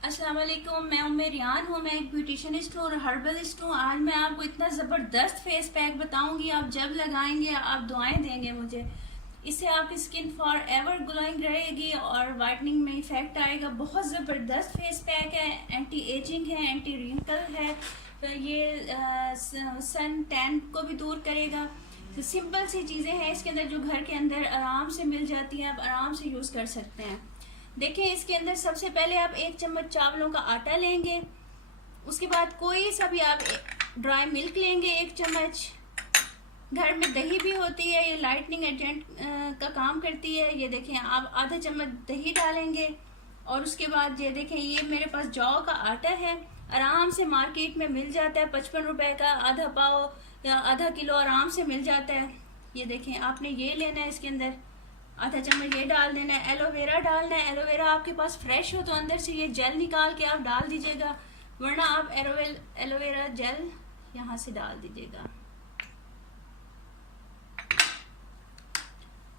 अस्सलाम वालेकुम, मैं रियान हूँ। मैं एक ब्यूटिशियनिस्ट हूँ और हर्बलिस्ट हूँ। आज मैं आपको इतना ज़बरदस्त फेस पैक बताऊंगी, आप जब लगाएंगे आप दुआएं देंगे मुझे। इससे आपकी स्किन फॉर एवर ग्लोइंग रहेगी और वाइटनिंग में इफेक्ट आएगा। बहुत ज़बरदस्त फेस पैक है, एंटी एजिंग है, एंटी रिंकल है, तो ये सन टैन को भी दूर करेगा। तो सिंपल सी चीज़ें हैं इसके अंदर जो घर के अंदर आराम से मिल जाती हैं, आप आराम से यूज़ कर सकते हैं। देखिए, इसके अंदर सबसे पहले आप 1 चम्मच चावलों का आटा लेंगे। उसके बाद कोई सा भी आप ड्राई मिल्क लेंगे 1 चम्मच। घर में दही भी होती है, ये लाइटनिंग एजेंट का काम करती है। ये देखें, आप आधा चम्मच दही डालेंगे। और उसके बाद ये देखें, ये मेरे पास जौ का आटा है, आराम से मार्केट में मिल जाता है 55 रुपए का आधा पाव या आधा किलो आराम से मिल जाता है। ये देखें, आपने ये लेना है, इसके अंदर आधा चम्मच ये डाल देना है। एलोवेरा डालना है। एलोवेरा आपके पास फ्रेश हो तो अंदर से ये जेल निकाल के आप डाल दीजिएगा, वरना आप एलोवेरा जेल यहाँ से डाल दीजिएगा।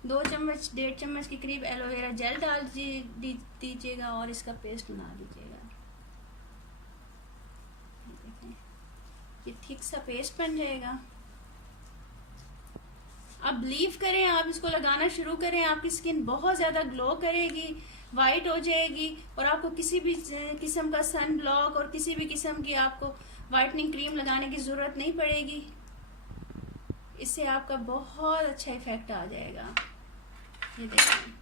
2 चम्मच 1.5 चम्मच के करीब एलोवेरा जेल डाल दीजिएगा और इसका पेस्ट बना दीजिएगा। ये थिक सा पेस्ट बन जाएगा। आप बिलीव करें, आप इसको लगाना शुरू करें, आपकी स्किन बहुत ज़्यादा ग्लो करेगी, वाइट हो जाएगी और आपको किसी भी किस्म का सन ब्लॉक और किसी भी किस्म की आपको वाइटनिंग क्रीम लगाने की ज़रूरत नहीं पड़ेगी। इससे आपका बहुत अच्छा इफेक्ट आ जाएगा। ये देखें,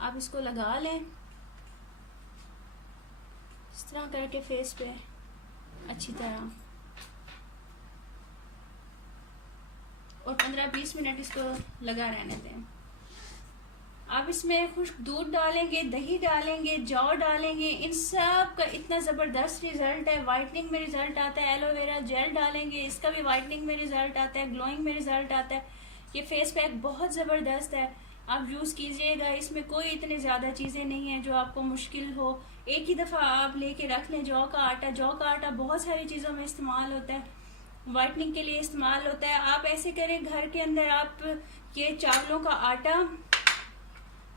आप इसको लगा लें इस तरह करके फेस पे अच्छी तरह और 15-20 मिनट इसको लगा रहने दें। आप इसमें खुश्क दूध डालेंगे, दही डालेंगे, जौ डालेंगे, इन सब का इतना ज़बरदस्त रिजल्ट है। वाइटनिंग में रिजल्ट आता है। एलोवेरा जेल डालेंगे, इसका भी वाइटनिंग में रिजल्ट आता है, ग्लोइंग में रिजल्ट आता है। ये फेस पैक बहुत ज़बरदस्त है, आप यूज़ कीजिएगा। इसमें कोई इतनी ज़्यादा चीज़ें नहीं हैं जो आपको मुश्किल हो। एक ही दफ़ा आप लेके रख लें। जौ का आटा बहुत सारी चीज़ों में इस्तेमाल होता है, वाइटनिंग के लिए इस्तेमाल होता है। आप ऐसे करें, घर के अंदर आप ये चावलों का आटा,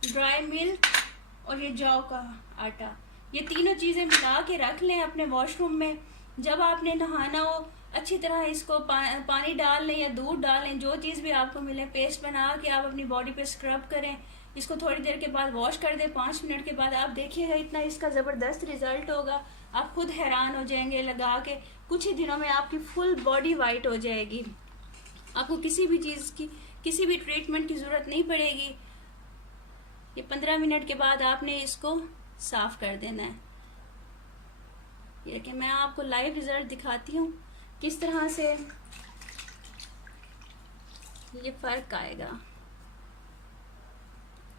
ड्राई मिल्क और ये जौ का आटा, ये तीनों चीज़ें मिला के रख लें अपने वॉशरूम में। जब आपने नहाना हो, अच्छी तरह इसको पानी डाल लें या दूध डालें, जो चीज़ भी आपको मिले, पेस्ट बना के आप अपनी बॉडी पे स्क्रब करें। इसको थोड़ी देर के बाद वॉश कर दें, 5 मिनट के बाद। आप देखिएगा इतना इसका ज़बरदस्त रिजल्ट होगा, आप खुद हैरान हो जाएंगे। लगा के कुछ ही दिनों में आपकी फुल बॉडी वाइट हो जाएगी। आपको किसी भी चीज़ की, किसी भी ट्रीटमेंट की ज़रूरत नहीं पड़ेगी। ये 15 मिनट के बाद आपने इसको साफ कर देना है। ये कि मैं आपको लाइव रिजल्ट दिखाती हूँ किस तरह से ये फ़र्क आएगा।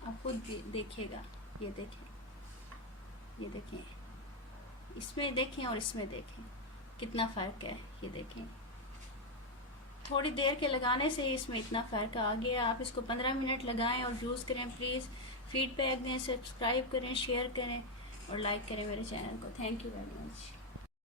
आप खुद भी देखिएगा। ये देखें, ये देखें, इसमें देखें और इसमें देखें कितना फ़र्क है। ये देखें, थोड़ी देर के लगाने से ही इसमें इतना फ़र्क आ गया। आप इसको 15 मिनट लगाएं और यूज़ करें। प्लीज़ फीडबैक दें, सब्सक्राइब करें, शेयर करें और लाइक करें मेरे चैनल को। Thank you very much.